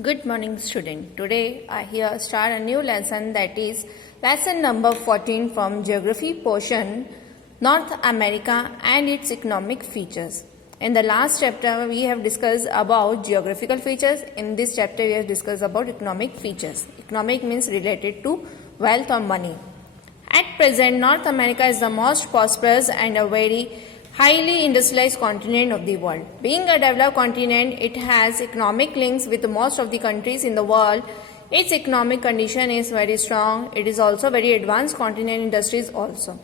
Good morning, student. Today I here start a new lesson, that is lesson number 14 from geography portion, North America and its economic features. In the last chapter we have discussed about geographical features. In this chapter we have discussed about economic features. Economic means related to wealth or money. At present, North America is the most prosperous and a very highly industrialized continent of the world. Being a developed continent, it has economic links with most of the countries in the world. Its economic condition is very strong. It is also very advanced continent industries also.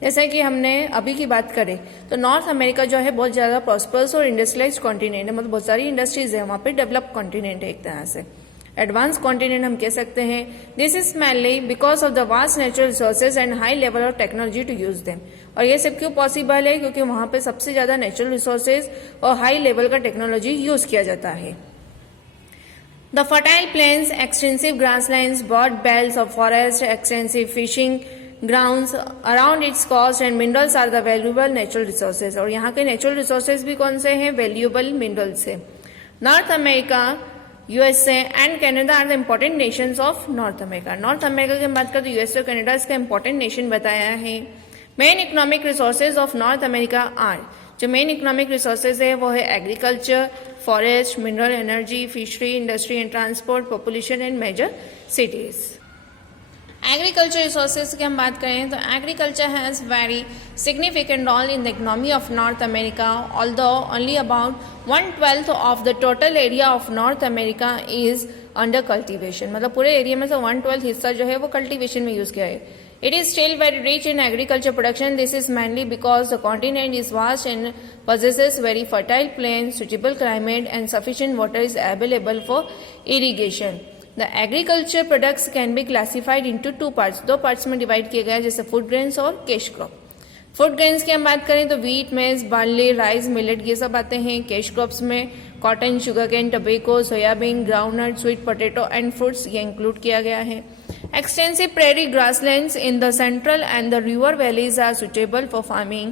जैसे कि हमने अभी की बात करें तो North America जो है बहुत ज़्यादा प्रॉस्परस और इंडस्ट्रियलाइज्ड कॉन्टिनेंट है, मतलब बहुत सारी इंडस्ट्रीज है वहाँ पे, डेवलप्ड कॉन्टिनेंट है एक तरह से, एडवांस कॉन्टिनेंट हम कह सकते हैं. This is mainly because of the vast natural resources and high level of technology to use them. और ये सब क्यों पॉसिबल है? क्योंकि वहाँ पे सबसे ज़्यादा नेचुरल रिसोर्सेज और हाई लेवल का टेक्नोलॉजी यूज किया जाता है. The fertile plains, extensive grasslands, broad belts of forest, extensive fishing grounds around its coast and minerals are the valuable natural resources. और यहाँ के नेचुरल रिसोर्सेज भी कौन से हैं? वैल्यूएबल मिनरल्स है. North America, USA and Canada are the important nations of North America. North America की बात करें तो यूएसए और कनाडा इसका इम्पोर्टेंट नेशन बताया है. Main economic resources of North America are, जो मेन इकोनॉमिक रिसोर्सेज है वो है agriculture, forest, mineral energy, fishery, industry and transport, population and major cities. Agriculture resources की हम बात करें तो agriculture has very significant role in the economy of North America, although only about 1/12 of the total area of North America is under cultivation. मतलब पूरे area में से 1/12 हिस्सा जो है वो कल्टीवेशन में यूज किया है. It is still very rich in agriculture production. This is mainly because the continent is vast and possesses very fertile plains, suitable climate and sufficient water is available for irrigation. The agriculture products can be classified into two parts. दो parts में divide किया गया है, जैसे food grains और cash crop. Food grains की हम बात करें तो वीट, मेज, बार्ली, राइस, मिलेट ये सब आते हैं. कैश क्रॉप्स में cotton, sugar cane, tobacco, soybean, groundnut, sweet potato and fruits ये इंक्लूड किया गया है. Extensive prairie grasslands in the central and the river valleys are suitable for farming.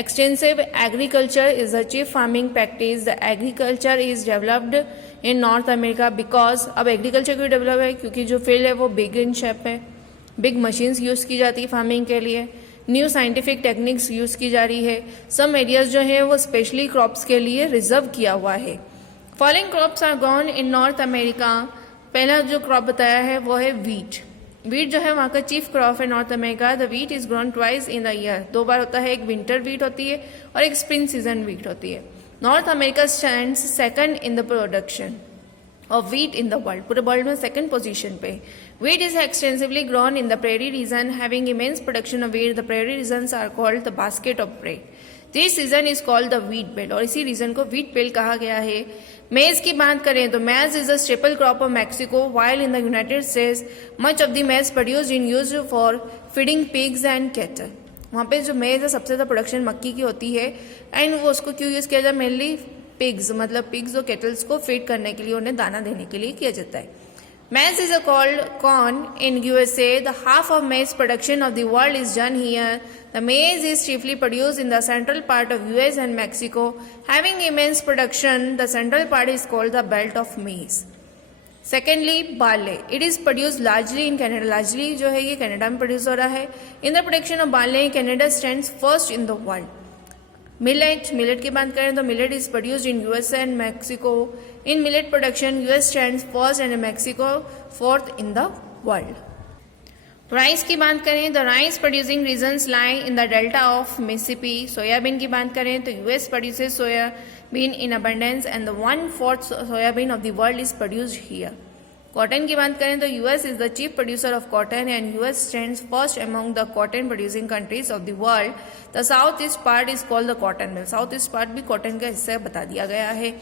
Extensive agriculture is the chief farming practice. The agriculture is developed in North America because अब agriculture क्यों develop है? क्योंकि जो field है वो big in shape है, big machines use की जाती है फार्मिंग के लिए, न्यू साइंटिफिक टेक्निक्स यूज की जा रही है. सम एरियाज जो है वो स्पेशली क्रॉप्स के लिए रिजर्व किया हुआ है. Following crops are grown in North America. पहला जो क्रॉप बताया है वो है वीट. वीट जो है वहाँ का चीफ क्रॉप है North America. The wheat is grown twice in the year. दो बार होता है, एक विंटर वीट होती है और एक स्प्रिंग सीजन वीट होती है. North America stands second in the production of wheat in the world. पूरे वर्ल्ड में सेकंड पोजीशन पे. Wheat is extensively grown in the prairie region, having immense production of wheat. The prairie regions are called the basket of bread. This region is called the wheat belt, और इसी reason को wheat belt कहा गया है. मेज की बात करें तो maize is a staple crop of Mexico, while in the United States much of the maize produced in used for feeding pigs and cattle. वहाँ पे जो मेज है सबसे ज्यादा प्रोडक्शन मक्की की होती है, एंड वो उसको क्यों यूज किया जाए? मेनली पिग्स, मतलब पिग्स और केटल्स को फीड करने के लिए, उन्हें दाना देने के लिए किया जाता है. Maize is called corn in USA. The half of maize production of the world is done here. The maize is chiefly produced in the central part of US and Mexico. Having immense production, the central part is called the belt of maize. Secondly, barley. It is produced largely in Canada. Largely जो है ये Canada में produce हो रहा है. In the production of barley, Canada stands first in the world. Millet की बात करें तो millet is produced in USA and Mexico. In millet production US stands first and Mexico fourth in the world. Rice की बात करें तो rice producing regions lie in the delta of Mississippi. Soybean की बात करें तो US produces soybean in abundance and the 1/4 soybean of the world is produced here. Cotton की बात करें तो US is the chief producer of cotton and US stands first among the cotton producing countries of the world. The south east part is called the cotton belt. South east part भी cotton का हिस्सा बता दिया गया है.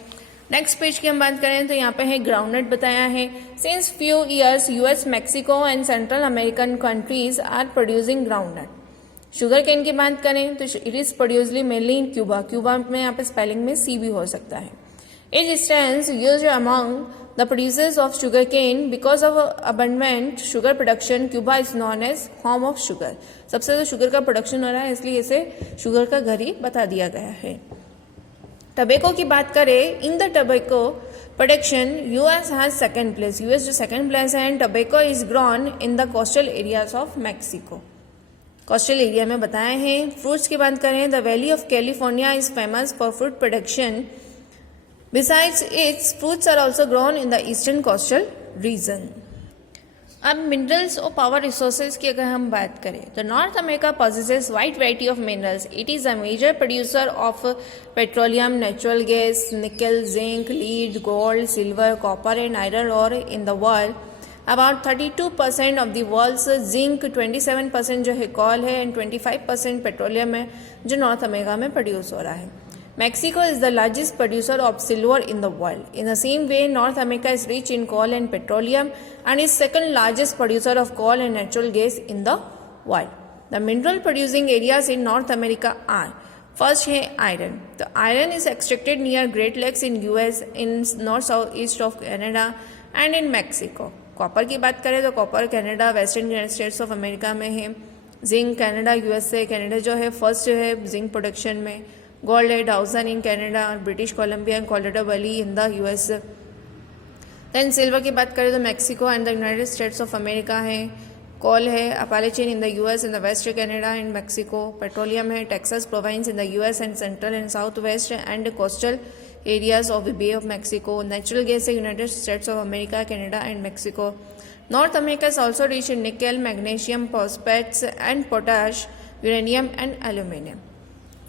Next page की हम बात करें तो यहाँ पे है ग्राउंडनट बताया है. Since few years US, Mexico and Central American countries are producing groundnut. Sugar cane की बात करें तो it is produced mainly in Cuba. Cuba में यहाँ पे स्पेलिंग में सी भी हो सकता है. It stands used among the producers of sugar cane. Because of abundant sugar production, Cuba is known as home of sugar. सबसे ज्यादा शुगर का प्रोडक्शन हो रहा है, इसलिए इसे शुगर का घर ही बता दिया गया है. टबेको की बात करें, in the tobacco production US has second place, US जो सेकंड प्लेस है, and tobacco is grown in the coastal areas of Mexico, coastal area में बताए हैं। फ्रूट्स की बात करें, the valley of California is famous for fruit production, besides its fruits are also grown in the eastern coastal region. अब minerals और power resources की अगर हम बात करें तो North America possesses wide variety of minerals. It is a major producer of petroleum, natural gas, nickel, zinc, lead, gold, silver, copper and iron ore in the world. About 32% of the world's zinc, 27% जो है coal है and 25% petroleum है जो north America में produce हो रहा है। Mexico is the largest producer of silver in the world. In the same way, North America is rich in coal and petroleum and is second largest producer of coal and natural gas in the world. The mineral producing areas in North America are, first है iron. The iron is extracted near Great Lakes in US, in north south east of Canada and in Mexico. Copper की बात करें तो copper Canada, western United States of America में है। Zinc Canada, USA, Canada जो है first जो है जिंक प्रोडक्शन में। गोल्ड है डाउसन इन कनाडा और British Columbia and Colorado valley in the US. Then silver की बात करें तो Mexico and the United States of America है। कोल है Appalachian in the US in the west Canada and Mexico. Petroleum है Texas province in the US and central and south west and coastal areas of the bay of Mexico. Natural gas है United States of America, Canada and Mexico. North America is also rich in nickel, magnesium, phosphates and potash, uranium and aluminium.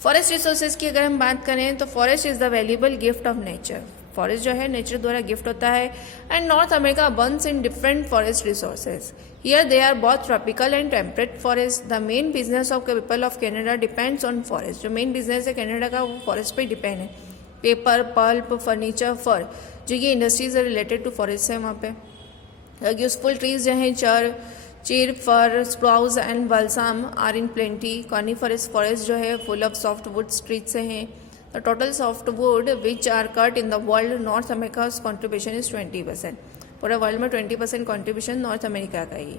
Forest resources की अगर हम बात करें तो forest is the valuable gift of nature. Forest जो है nature द्वारा gift होता है and North America burns in different forest resources. Here they are both tropical and temperate forest. The main business of people of Canada depends on forest. जो main business है Canada का वो forest पे depend है। Paper, pulp, furniture, फर जो ये industries related to forest है वहाँ पे। यूजफुल ट्रीज जो हैं chir, fir, spruce and balsam are in plenty. Coniferous forest जो है full of soft wood street से हैं। The total soft wood which are cut in the world North America contribution is 20%। पूरे वर्ल्ड में 20% contribution North America का ही।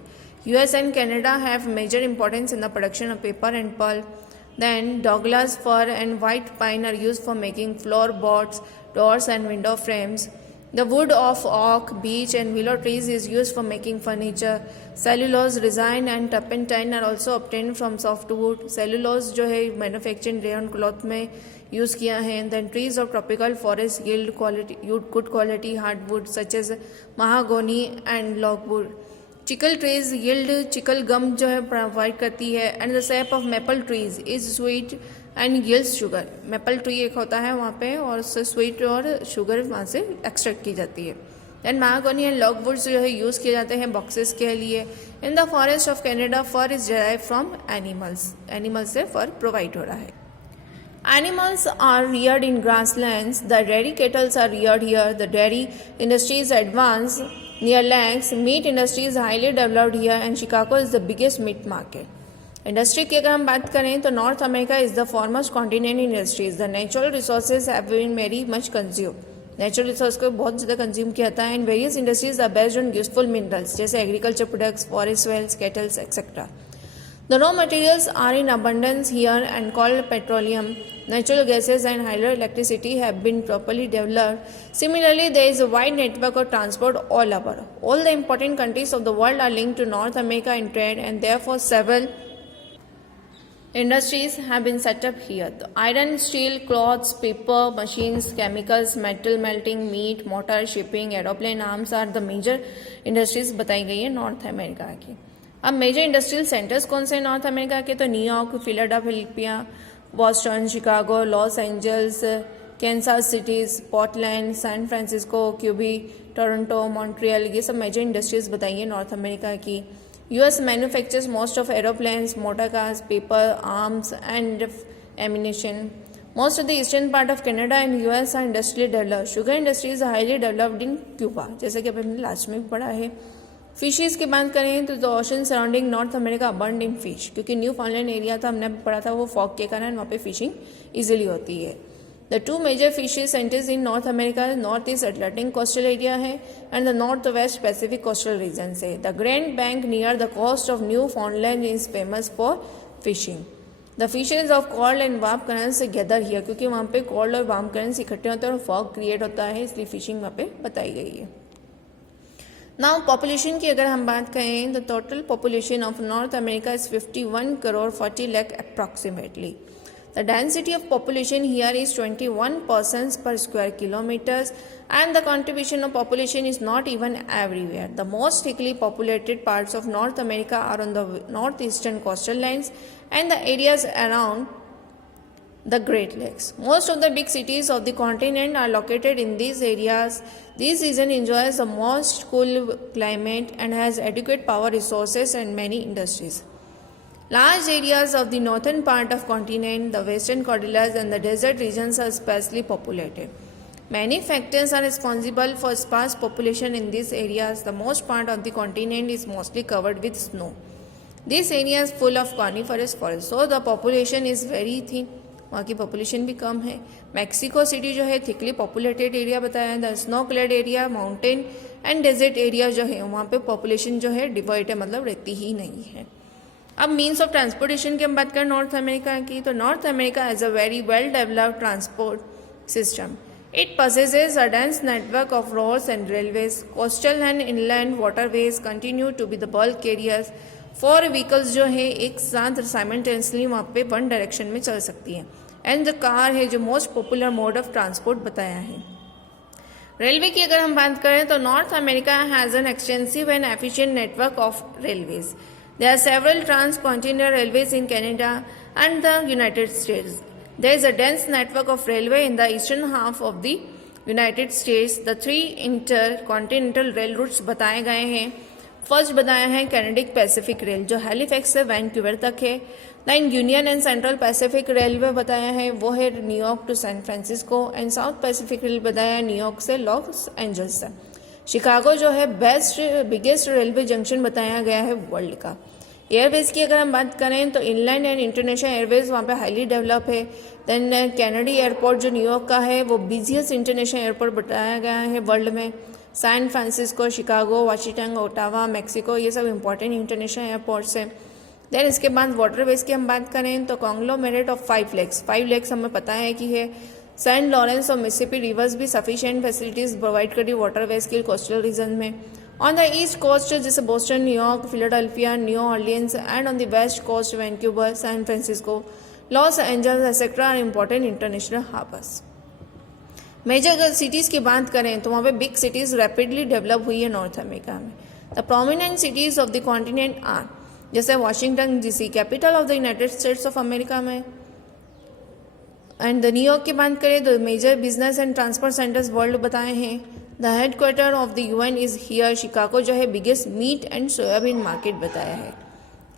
US and Canada have major importance in the production of paper and pulp. Then Douglas fir and white pine are used for making floorboards, doors and window frames. The wood of oak, beech and willow trees is used for making furniture. Cellulose, resin and turpentine are also obtained from softwood. Cellulose जो है manufactured rayon cloth में use किया है। Then trees of tropical forest yield good quality hardwood such as mahogany and logwood. Chicle trees yield chicle gum जो है provide करती है and the sap of maple trees is sweet and yields sugar. Maple tree एक होता है वहाँ पे और उससे स्वीट और शुगर वहाँ से एक्सट्रैक्ट की जाती है। देन महागनी एंड लॉगवुड्स जो है यूज़ किए जाते हैं बॉक्सेस के लिए। In the forest of Canada fur is derive from animals. Animals से फर प्रोवाइड हो रहा है। Animals are reared in grasslands. The dairy cattle are reared here. The dairy industry is advanced near lakes. Meat industry is highly developed here and Chicago is the biggest meat market. Industry की अगर हम बात करें तो North America is the foremost continent in industries. The natural resources have been very much consumed. Natural resource को बहुत ज़्यादा consume किया जाता है and various industries are based on useful minerals जैसे agriculture products, forest wells, cattle, etc. The raw materials are in abundance here and called petroleum. Natural gases and hydroelectricity have been properly developed. Similarly, there is a wide network of transport all over. All the important countries of the world are linked to North America in trade and therefore several industries have been set up here. The iron, steel, cloths, paper, machines, chemicals, metal melting, meat, motor, shipping, aeroplane, arms are the major industries बताई गई है North America की। अब major industrial centres कौन से north America के तो New York, Philadelphia, Boston, Chicago, Los Angeles, Kansas cities, Portland, San Francisco, क्यूबी, टोरंटो, मॉन्ट्रियल, ये सब मेजर इंडस्ट्रीज बताइए नॉर्थ अमेरिका की। US manufactures most of aeroplanes, motor cars, paper, arms and ammunition. Most of the eastern part of Canada and US are industrially developed. Sugar industry is highly developed in Cuba, जैसे कि हमने last में भी पढ़ा है। Fishes की बात करें तो ocean surrounding North America abound in fish, क्योंकि न्यू फाउंडलैंड एरिया था हमने पढ़ा था वो फॉग के कारण वहाँ पे फिशिंग इजीली होती है। The two major fishes centres in North America north east Atlantic coastal area है and the north west Pacific coastal region से। The Grand Bank near the coast of Newfoundland is famous for fishing. The fishes of cold and warm currents gather here, क्योंकि वहाँ पे cold और warm currents इकट्ठे होते हैं और fog create होता है, इसलिए फिशिंग वहाँ पे बताई गई है। नाउ पॉपुलेशन की अगर हम बात करें, the total population of North America is 51 crore 40 lakh approximately. The density of population here is 21 persons per square kilometers, and the contribution of population is not even everywhere. The most thickly populated parts of North America are on the northeastern coastal lines and the areas around the Great Lakes. Most of the big cities of the continent are located in these areas. This region enjoys the most cool climate and has adequate power resources and many industries. Large areas of the northern part of continent, the western Cordilleras and the desert regions are sparsely populated. Many factors are responsible for sparse population in these areas. The most part of the continent is mostly covered with snow. This area is full of coniferous forests, so the population is very thin. वहाँ की population भी कम है। Mexico city जो है thickly populated area बताया है। Snow clad area, mountain and desert area जो है वहाँ पे पॉपुलेशन जो है डिवाइड है, मतलब रहती ही नहीं है। अब मीन्स ऑफ ट्रांसपोर्टेशन की हम बात करें नॉर्थ अमेरिका की, तो North America has a very well developed transport system. It possesses a dense network of roads and railways. Coastal and inland waterways continue to be the bulk areas. 4 vehicles जो है एक साथ simultaneously वहाँ पे one direction में चल सकती हैं. एंड द कार है जो most popular mode of transport बताया है. रेलवे की अगर हम बात करें तो North America has an extensive and efficient network of railways. There are several transcontinental railways in Canada and the United States. There is a dense network of railway in the eastern half of the United States. The 3 intercontinental rail routes बताए गए हैं. First बताया है Canadian Pacific rail जो Halifax से Vancouver तक है. Then Union and Central Pacific railway बताया है वो है New York to San Francisco. And South Pacific rail बताया है न्यूयॉर्क से लॉस एंजल्स तक. शिकागो जो है बिगेस्ट रेलवे जंक्शन बताया गया है वर्ल्ड का. एयरवेज की अगर हम बात करें तो इनलैंड एंड इंटरनेशनल एयरवेज वहाँ पे हाईली डेवलप है. देन कैनेडी एयरपोर्ट जो न्यूयॉर्क का है वो बिजिएस्ट इंटरनेशनल एयरपोर्ट बताया गया है वर्ल्ड में. San Francisco, Chicago, Washington, Ottawa, Mexico ये सब इंपॉर्टेंट इंटरनेशनल एयरपोर्ट्स हैं. देन इसके बाद वाटरवेज की हम बात करें तो कॉन्ग्लोमेरेट ऑफ 5 लेक्स हमें पता है कि है. सेंट लॉरेंस और मिसिसिपी रिवर्स भी सफिशिएंट फैसिलिटीज प्रोवाइड करी वाटरवेज के कोस्टल रीजन में. ऑन द ईस्ट कोस्ट जैसे Boston, New York, Philadelphia, New Orleans and on the west coast Vancouver, San Francisco, Los Angeles etcetera are important international harbours. Major अगर cities की बात करें तो वहाँ पे बिग सिटीज़ रैपिडली डेवलप हुई है नॉर्थ अमेरिका में. The prominent cities of the continent are जैसे Washington DC capital of the United States of America में. एंड द न्यूयॉर्क की बात करें तो major business and transport centres world बताए हैं. The headquarter of the UN is here. Chicago जो है biggest meat and soybean market बताया है.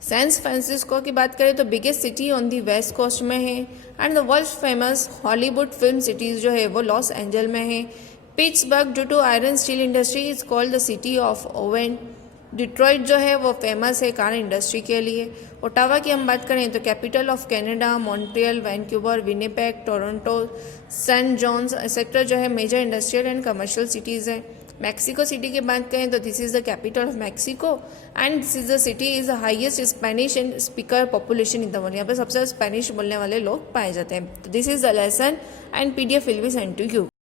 सैन फ्रांसिस्को की बात करें तो biggest city on the west coast में है. And the world famous Hollywood film cities जो है वो लॉस एंजल में है. Pittsburgh due to iron steel industry is called the city of oven. Detroit जो है वो फेमस है कार इंडस्ट्री के लिए. ओटावा की हम बात करें तो capital of Canada. Montreal, Vancouver, Winnipeg, Toronto, Saint John's etcetera जो है major industrial and commercial cities हैं. मैक्सिको सिटी की बात करें तो this is the capital of Mexico and this is the city is the highest Spanish and speaker population in the world. यहाँ पर सबसे स्पेनिश बोलने वाले लोग पाए जाते हैं. This is the lesson and PDF will be send to you.